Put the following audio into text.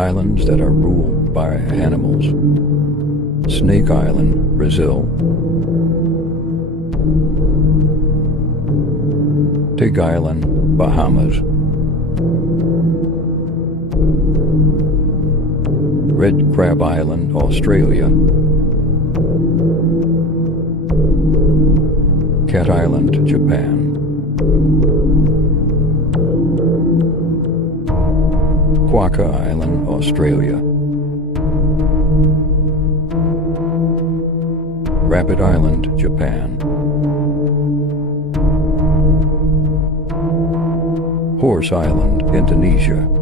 Islands that are ruled by animals. Snake Island, Brazil. Pig Island, Bahamas. Red Crab Island, Australia. Cat Island, Japan. Quokka Island, Australia. Rapid Island, Japan. Horse Island, Indonesia.